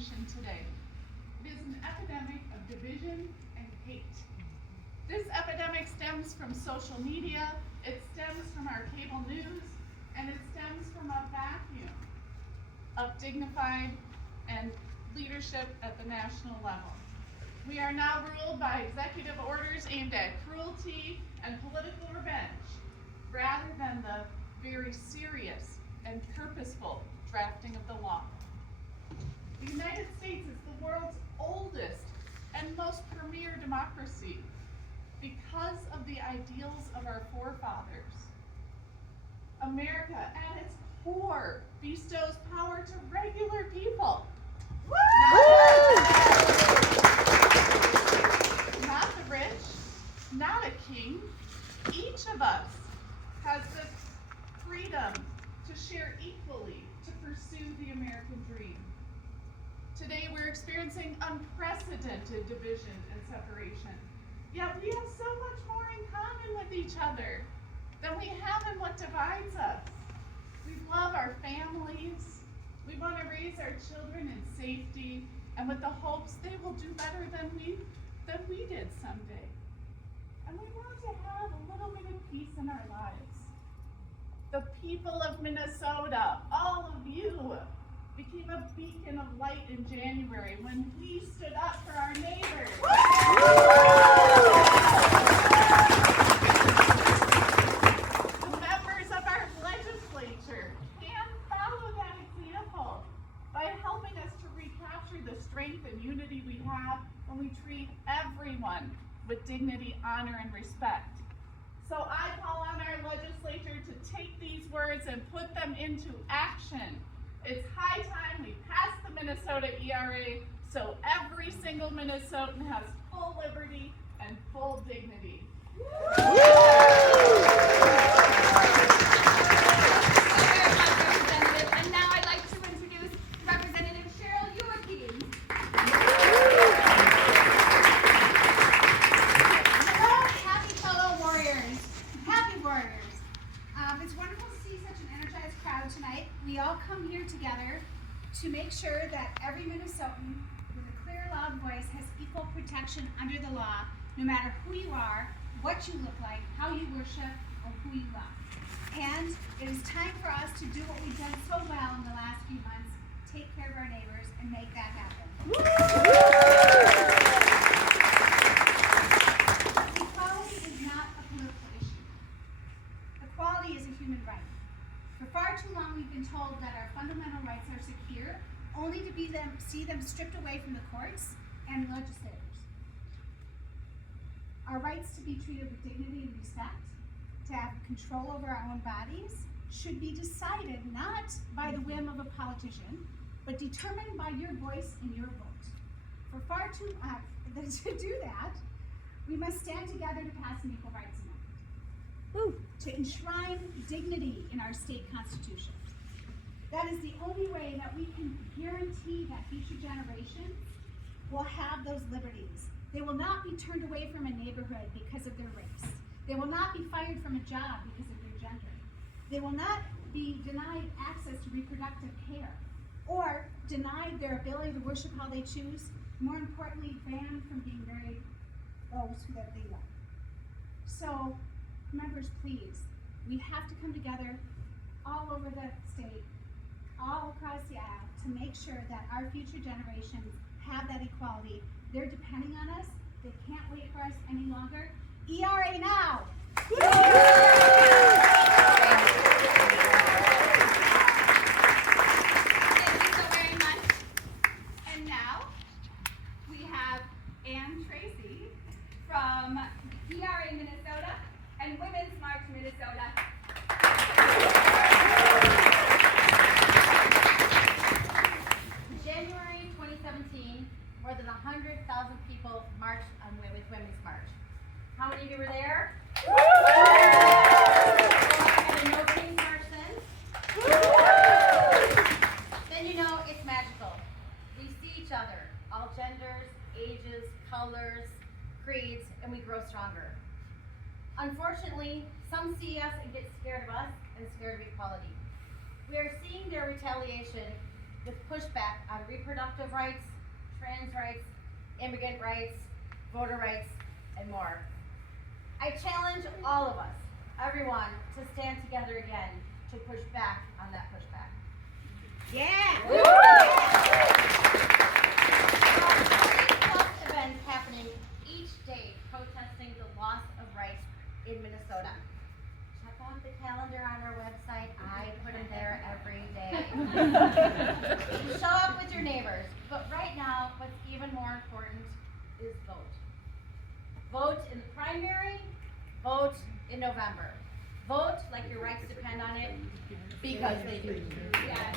nation today. It is an epidemic of division and hate. This epidemic stems from social media, it stems from our cable news, and it stems from a vacuum of dignified and leadership at the national level. We are now ruled by executive orders aimed at cruelty and political revenge, rather than the very serious and purposeful drafting of the law. The United States is the world's oldest and most premier democracy because of the ideals of our forefathers. America, at its core, bestows power to regular people. Not the rich, not a king. Each of us has the freedom to share equally to pursue the American dream. Today we're experiencing unprecedented division and separation. Yet we have so much more in common with each other than we have in what divides us. We love our families. We want to raise our children in safety and with the hopes they will do better than we did someday. And we want to have a little bit of peace in our lives. The people of Minnesota, all of you, became a beacon of light in January when we stood up for our neighbors. The members of our legislature can follow that example by helping us to recapture the strength and unity we have when we treat everyone with dignity, honor, and respect. So I call on our legislature to take these words and put them into action. It's high time we pass the Minnesota ERA so every single Minnesotan has full liberty and full dignity. And now I'd like to introduce Representative Cheryl Joachim. Hello, happy fellow warriors. Happy warriors. It's wonderful to see such an energized crowd tonight. We all come here together to make sure that every Minnesotan with a clear, loud voice has equal protection under the law, no matter who you are, what you look like, how you worship, or who you love. And it is time for us to do what we've done so well in the last few months, take care of our neighbors and make that happen. Equality is not a political issue. Equality is a human right. For far too long we've been told that our fundamental rights are secure, only to see them stripped away from the courts and legislators. Our rights to be treated with dignity and respect, to have control over our own bodies, should be decided not by the whim of a politician, but determined by your voice and your vote. For far too to do that, we must stand together to pass an Equal Rights Amendment, to enshrine dignity in our state constitution. That is the only way that we can guarantee that future generations will have those liberties. They will not be turned away from a neighborhood because of their race. They will not be fired from a job because of their gender. They will not be denied access to reproductive care or denied their ability to worship how they choose. More importantly, banned from being married those who that they love. So, members, please, we have to come together all over the state, all across the aisle, to make sure that our future generations have that equality. They're depending on us. They can't wait for us any longer. ERA now! Thank you so very much. And now we have Ann Tracy from ERA Minnesota and Women's March Minnesota. January 2017, more than 100,000 people marched with Women's March. How many of you were there? And no Queen's March then? Then you know it's magical. We see each other, all genders, ages, colors, creeds, and we grow stronger. Unfortunately, some see us and get scared of us and scared of equality. We are seeing their retaliation with pushback on reproductive rights, trans rights, immigrant rights, voter rights, and more. I challenge all of us, everyone, to stand together again to push back on that pushback. Yeah! There are 40+ events happening each day protesting the loss of rights in Minnesota. Check out the calendar on our website. I put them there every day. Show up with your neighbors. But right now, what's even more important is vote. Vote in the primary, vote in November. Vote like your rights depend on it, because they do. Yes.